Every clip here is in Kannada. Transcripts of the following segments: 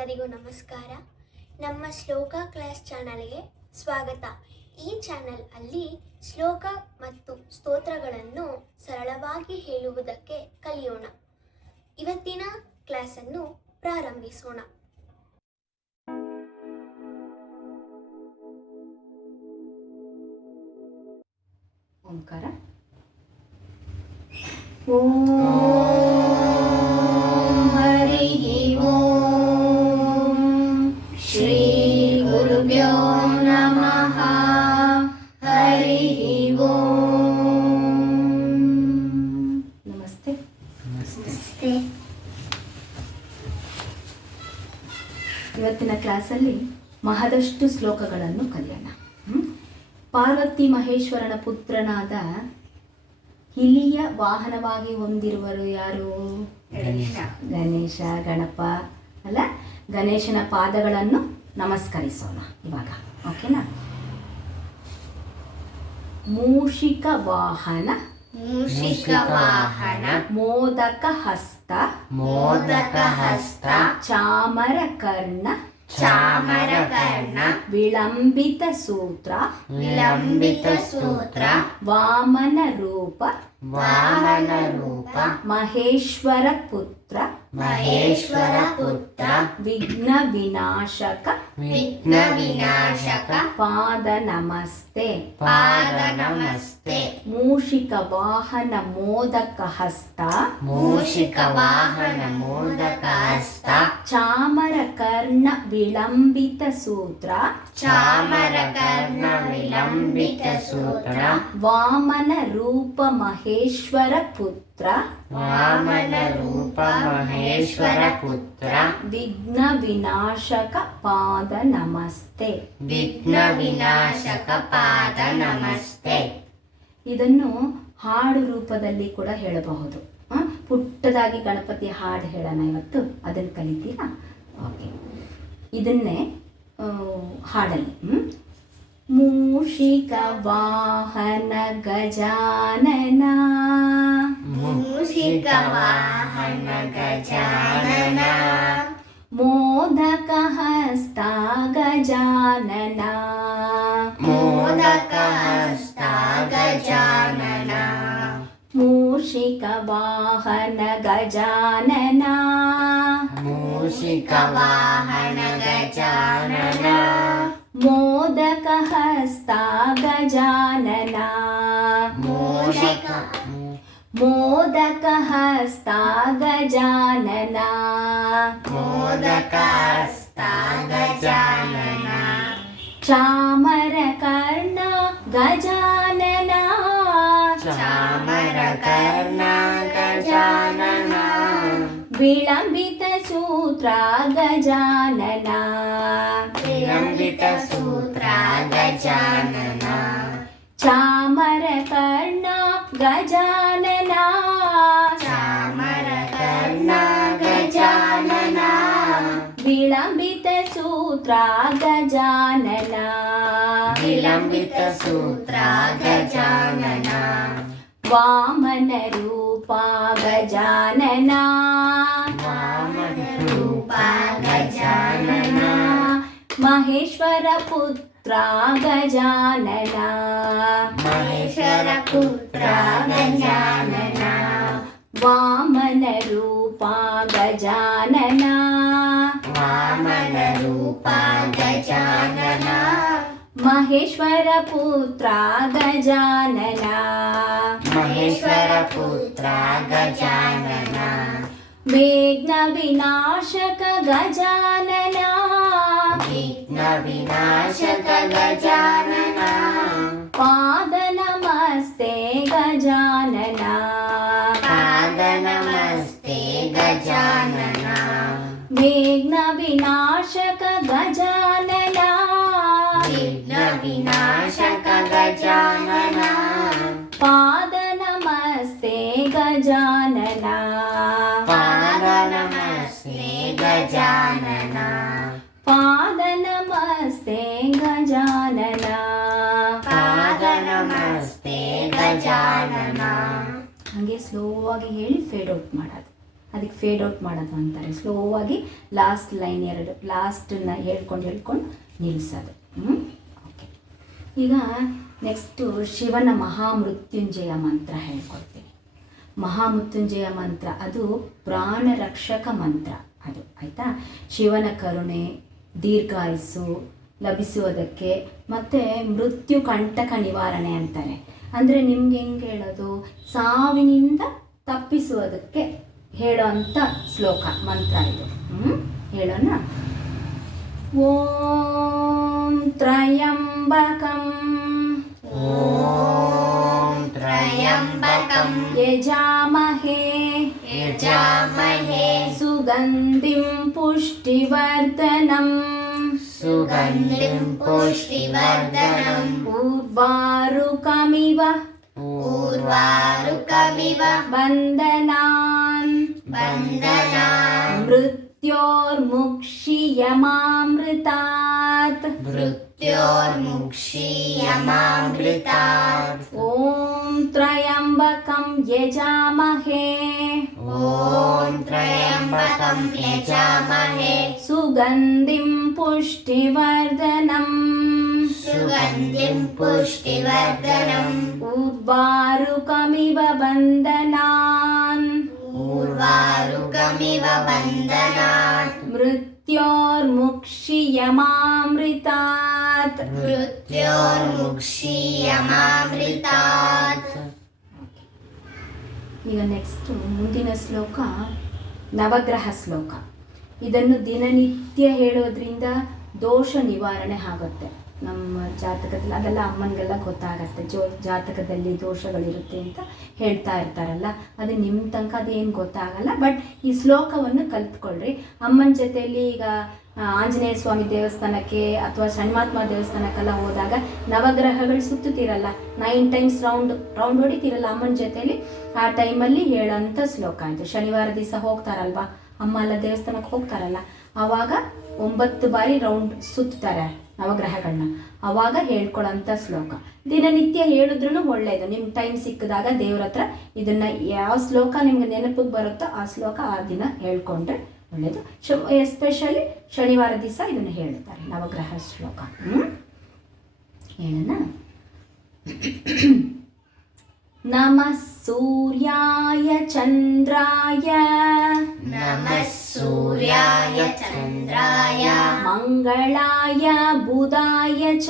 ಎಲ್ಲರಿಗೂ ನಮಸ್ಕಾರ. ನಮ್ಮ ಶ್ಲೋಕ ಕ್ಲಾಸ್ ಚಾನಲ್ಗೆ ಸ್ವಾಗತ. ಈ ಚಾನಲ್ ಅಲ್ಲಿ ಶ್ಲೋಕ ಮತ್ತು ಸ್ತೋತ್ರಗಳನ್ನು ಸರಳವಾಗಿ ಹೇಳುವುದಕ್ಕೆ ಕಲಿಯೋಣ. ಇವತ್ತಿನ ಕ್ಲಾಸನ್ನು ಪ್ರಾರಂಭಿಸೋಣ. ಓಂಕಾರ. ಶ್ರೀ ಗುರುಭ್ಯೋ ನಮಃ. ಹರಿ ಓಂ. ನಮಸ್ತೆ. ಇವತ್ತಿನ ಕ್ಲಾಸಲ್ಲಿ ಮಹದಷ್ಟು ಶ್ಲೋಕಗಳನ್ನು ಕಲಿಯೋಣ. ಪಾರ್ವತಿ ಮಹೇಶ್ವರನ ಪುತ್ರನಾದ ಹಿಲಿಯ ವಾಹನವಾಗಿ ಹೊಂದಿರುವರು ಯಾರು? ಗಣೇಶ, ಗಣಪ ಅಲ್ಲ. ಗಣೇಶನ ಪಾದಗಳನ್ನು ನಮಸ್ಕರಿಸೋಣ ಇವಾಗ, ಓಕೆನಾ? ಮೂಷಿಕ ವಾಹನ, ಮೋದಕ ಹಸ್ತ, ಚಾಮರ ಕರ್ಣ, ವಿಳಂಬಿತ ಸೂತ್ರ, ವಾಮನ ರೂಪ, ಮಹೇಶ್ವರ ಪುತ್ರ, ವಿಘ್ನ ವಿನಾಶಕ, ಪಾದ ನಮಸ್ತೆ. ಮೂಷಿಕ ವಾಹನ ಮೋದಕ ಹಸ್ತ, ಚಾಮರ ಕರ್ಣ ವಿಳಂಬಿತ ಸೂತ್ರ, ವಾಮನ ರೂಪ ಮಹೇಶ್ವರ ಪುತ್ರ, ವಿಘ್ನ ವಿನಾಶಕ ಪಾದ ನಮಸ್ತೆ. ಇದನ್ನು ಹಾಡು ರೂಪದಲ್ಲಿ ಕೂಡ ಹೇಳಬಹುದು. ಪುಟ್ಟದಾಗಿ ಗಣಪತಿ ಹಾಡು ಹೇಳೋಣ ಇವತ್ತು, ಅದನ್ನು ಕಲಿತೀರಾ? ಓಕೆ, ಇದನ್ನೇ ಹಾಡಲ್ಲಿ ಮೂಷಿಕ ವಾಹನ ಗಜಾನನ, ಮೋದಕ ಹಸ್ತ ಗಜಾನನ, ಮೂಷಿಕ ವಾಹನ ಗಜಾನನ, ಮೋದಕ ಹಸ್ತ ಗಜಾನನ, ಮೋದಕ ಹಸ್ತ ಗಜಾನನ, ಚಾಮರ ಕರ್ಣ ಗಜಾನನ, ವಿಳಂಬಿತ ಸೂತ್ರ ಗಜಾನನ, ಚಾಮರ ಕರ್ಣ ಗಜಾನನ, ವಿಳಂಬಿತ ಸೂತ್ರ ಗಜಾನನ, ವಾಮನ ರೂಪ ಗಜಾನನ, ಮಹೇಶ್ವರ ಪುತ್ರ ಗಜಾನನ, ವಾಮನ ರೂಪ ಗಜಾನನ, ಮಹೇಶ್ವರ ಪುತ್ರ ಗಜಾನನ, ವಿಘ್ನ ವಿನಾಶಕ ಗಜಾನನ, ಪಾದ ನಮಸ್ತೆ ಗಜಾನನ, ವಿಘ್ನ ವಿನಾಶಕ ಗಜಾನನ, ಪಾದ ನಮಸ್ತೆ ಗಜಾನನ, ಪಾದ ನಮಸ್ತೆ ಗಜಾನನ. ಹಾಗೆ ಸ್ಲೋ ಆಗಿ ಹೇಳಿ ಫೇಡ್ ಔಟ್ ಮಾಡೋದು. ಅದಕ್ಕೆ ಫೇಡ್ ಔಟ್ ಮಾಡೋದು ಅಂತಾರೆ. ಸ್ಲೋ ಆಗಿ ಲಾಸ್ಟ್ ಲೈನ್ 2 ಲಾಸ್ಟನ್ನ ಹೇಳ್ಕೊಂಡು ನಿಲ್ಲಿಸೋದು. ಓಕೆ, ಈಗ ನೆಕ್ಸ್ಟು ಶಿವನ ಮಹಾಮೃತ್ಯುಂಜಯ ಮಂತ್ರ ಹೇಳ್ಕೊಡ್ತೀನಿ. ಮಹಾಮೃತ್ಯುಂಜಯ ಮಂತ್ರ ಅದು ಪ್ರಾಣ ರಕ್ಷಕ ಮಂತ್ರ ಅದು, ಆಯಿತಾ. ಶಿವನ ಕರುಣೆ ದೀರ್ಘಾಯುಸ್ಸು ಲಭಿಸುವುದಕ್ಕೆ ಮತ್ತು ಮೃತ್ಯು ಕಂಟಕ ನಿವಾರಣೆ ಅಂತಾರೆ. ಅಂದರೆ ನಿಮ್ಗೆ ಹೆಂಗೆ ಹೇಳೋದು, ಸಾವಿನಿಂದ ತಪ್ಪಿಸುವುದಕ್ಕೆ ಹೇಳೋಂಥ ಶ್ಲೋಕ ಮಂತ್ರ ಇದು. ಹೇಳೋಣ. ಓಂ ತ್ರಯಂಬಕಂ ಯಜಾಮಹೇ ಸುಗಂಧಿಂ ಪುಷ್ಟಿವರ್ಧನಂ ಊರ್ವಾರುಕಮಿವ ಬಂಧನಾನ್ ಮೃತ್ಯೋರ್ಮುಕ್ಷಿಯಮಾಮೃತಾತ್ ಓಂ ತ್ರಯಂಬಕಂ ಯಜಾಮಹೇ ಸುಗಂಧಿಂ ಪುಷ್ಟಿವರ್ಧನಂ ಊರ್ವಾರುಕಮಿವ ಬಂಧನಾನ್ ಮೃತ್ಯೋರ್ಮುಕ್ಷಿಯಮಾಮೃತಾತ್ ಈಗ ನೆಕ್ಸ್ಟ್ ಮುಂದಿನ ಶ್ಲೋಕ ನವಗ್ರಹ ಶ್ಲೋಕ. ಇದನ್ನು ದಿನನಿತ್ಯ ಹೇಳೋದ್ರಿಂದ ದೋಷ ನಿವಾರಣೆ ಆಗುತ್ತೆ. ನಮ್ಮ ಜಾತಕದಲ್ಲಿ ಅದೆಲ್ಲ ಅಮ್ಮನಿಗೆಲ್ಲ ಗೊತ್ತಾಗತ್ತೆ. ಜಾತಕದಲ್ಲಿ ದೋಷಗಳಿರುತ್ತೆ ಅಂತ ಹೇಳ್ತಾ ಇರ್ತಾರಲ್ಲ, ಅದು ನಿಮ್ಮ ತನಕ ಅದೇನು ಗೊತ್ತಾಗಲ್ಲ. ಬಟ್ ಈ ಶ್ಲೋಕವನ್ನು ಕಲ್ತ್ಕೊಳ್ರಿ. ಅಮ್ಮನ ಜೊತೆಯಲ್ಲಿ ಈಗ ಆಂಜನೇಯ ಸ್ವಾಮಿ ದೇವಸ್ಥಾನಕ್ಕೆ ಅಥವಾ ಶನಿಮಾತ್ಮ ದೇವಸ್ಥಾನಕ್ಕೆಲ್ಲ ಹೋದಾಗ ನವಗ್ರಹಗಳು ಸುತ್ತುತ್ತೀರಲ್ಲ, 9 ಟೈಮ್ಸ್ ರೌಂಡ್ ಹೊಡಿತೀರಲ್ಲ ಅಮ್ಮನ ಜೊತೆಯಲ್ಲಿ, ಆ ಟೈಮಲ್ಲಿ ಹೇಳೋಂಥ ಶ್ಲೋಕ ಇದು. ಶನಿವಾರ ದಿವಸ ಹೋಗ್ತಾರಲ್ವಾ ಅಮ್ಮ ಎಲ್ಲ ದೇವಸ್ಥಾನಕ್ಕೆ ಹೋಗ್ತಾರಲ್ಲ, ಆವಾಗ 9 ಬಾರಿ ರೌಂಡ್ ಸುತ್ತಾರೆ ನವಗ್ರಹಗಳನ್ನ, ಆವಾಗ ಹೇಳ್ಕೊಳ್ಳೋಂಥ ಶ್ಲೋಕ. ದಿನನಿತ್ಯ ಹೇಳಿದ್ರೂ ಒಳ್ಳೆಯದು. ನಿಮ್ಗೆ ಟೈಮ್ ಸಿಕ್ಕಿದಾಗ ದೇವ್ರ ಹತ್ರ ಇದನ್ನು ಯಾವ ಶ್ಲೋಕ ನಿಮ್ಗೆ ನೆನಪಿಗೆ ಬರುತ್ತೋ ಆ ಶ್ಲೋಕ ಆ ದಿನ ಹೇಳ್ಕೊಂಡ್ರೆ ಒಳ್ಳೆಯದು. ಎಸ್ಪೆಷಲಿ ಶನಿವಾರ ದಿವಸ ಇದನ್ನು ಹೇಳ್ತಾರೆ ನವಗ್ರಹ ಶ್ಲೋಕ. ಹೇಳೋಣ. ನಮಃ ಸೂರ್ಯಾಯ ಚಂದ್ರಾಯ ಮಂಗಳಾಯ ಬುಧಾಯ ಚ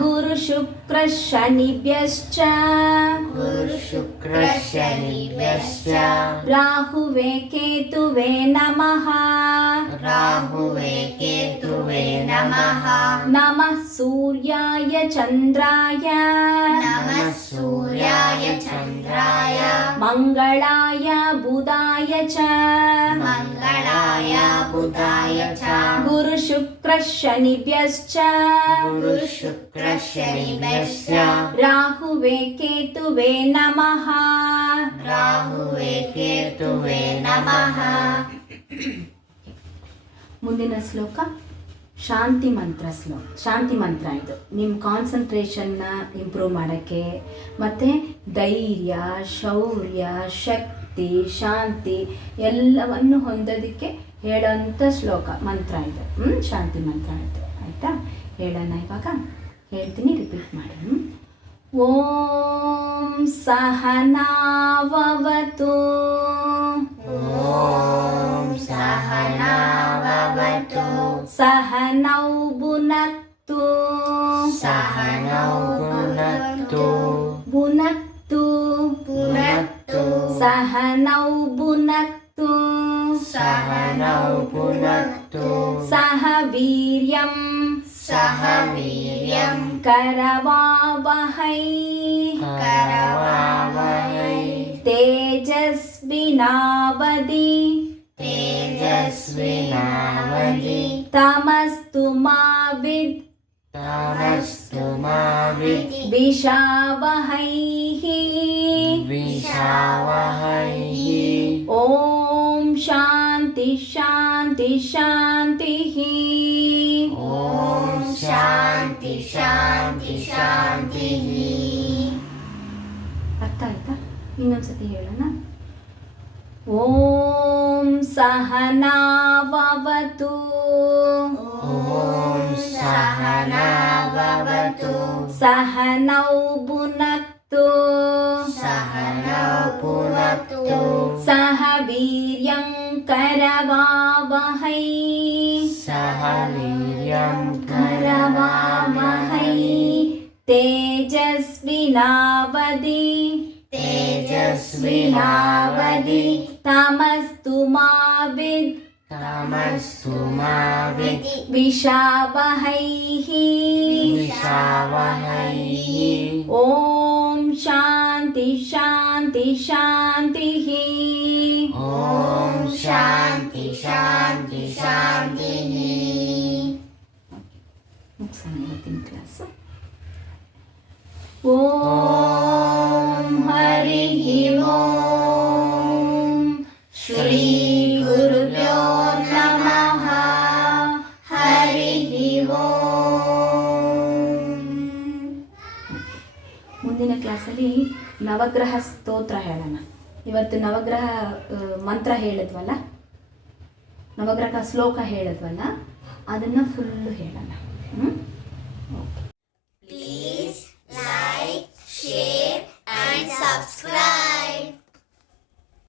ಗುರು ಶುಕ್ರ ಶನಿಭ್ಯಶ್ಚ ರಾಹುವೇ ಕೇತುವೇ ನಮಃ ನಮಃ ಸೂರ್ಯಾಯ ಚಂದ್ರಾಯ ಮಂಗಳಾಯ ಬುಧಾಯ ಚ ಗುರು ಶುಕ್ರ ಶನಿಭ್ಯಶ್ಚ ರಾಹುವೇ ಕೇತುವೇ ನಮಃ ಮುಂದಿನ ಶ್ಲೋಕ ಶಾಂತಿ ಮಂತ್ರ ಇದು ನಿಮ್ಮ ಕಾನ್ಸಂಟ್ರೇಷನ್ನ ಇಂಪ್ರೂವ್ ಮಾಡೋಕ್ಕೆ ಮತ್ತು ಧೈರ್ಯ ಶೌರ್ಯ ಶಕ್ತಿ ಶಾಂತಿ ಎಲ್ಲವನ್ನು ಹೊಂದೋದಕ್ಕೆ ಹೇಳೋಂಥ ಶ್ಲೋಕ ಮಂತ್ರ ಇದು. ಶಾಂತಿ ಮಂತ್ರ ಇದು, ಆಯಿತಾ. ಹೇಳೋಣ ಇವಾಗ. ಹೇಳ್ತೀನಿ, ರಿಪೀಟ್ ಮಾಡಿ. ಓಂ ಸಹನಾವವತು ಸಹನೌ ಭುನಕ್ತು ಸಹನೌ ಭುನಕ್ತು ಸಹ ವೀರ್ಯಂ ಕರವಾವಹೈ ತೇಜಸ್ವಿನಾವಧಿ ತಮಸ್ತು ಮಾ ವಿದ್ ವಿಷಾವಹೈ ಓಂ ಶಾಂತಿ ಶಾಂತಿ ಶಾಂತಿ. ಅರ್ಥ ಆಯ್ತಾ? ಇನ್ನೊಂದ್ಸತಿ ಹೇಳೋಣ. ಓಂ ಸಹನಾವವತು ಓಂ ಸಹನಾವವತು ಸಹನೌ ಭುನಕ್ತು ಸಹನೌ ಭುನಕ್ತು ಸಹ ವೀರ್ಯಂ ಕರವಾವಹೈ ಸಹ ವೀರ್ಯಂ ಕರವಾವಹೈ ತೇಜಸ್ವಿನಾವಧಿ ತೇಜಸ್ವಿನಾವಧಿ ತಮಸ್ತು ಮಾ ವಿದ್ ತಮಸ್ಸು ಮಾ ವಿದ್ ವಿಷಾವಹೈ ವಿಷಾವಹೈ. ಓಂ ಶಾಂತಿ ಶಾಂತಿ ಶಾಂತಿ. ಓಂ ಶಾಂತಿ ಶಾಂತಿ ಶಾಂತಿ. ಮುಗಿಸೋಣ ಇವತ್ತಿನ ಕ್ಲಾಸ್. ಓಂ ಹರಿ ಓಂ ಶ್ರೀ ಗುರುಭ್ಯೋ ನಮಃ. ಹರಿ ಓಂ. ಮುಂದಿನ ಕ್ಲಾಸಲ್ಲಿ ನವಗ್ರಹ ಸ್ತೋತ್ರ ಹೇಳೋಣ. ಇವತ್ತು ನವಗ್ರಹ ಮಂತ್ರ ಹೇಳಿದ್ವಲ್ಲ, ನವಗ್ರಹ ಶ್ಲೋಕ ಹೇಳಿದ್ವಲ್ಲ, ಅದನ್ನು ಫುಲ್ಲು ಹೇಳೋಣ.